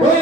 Please.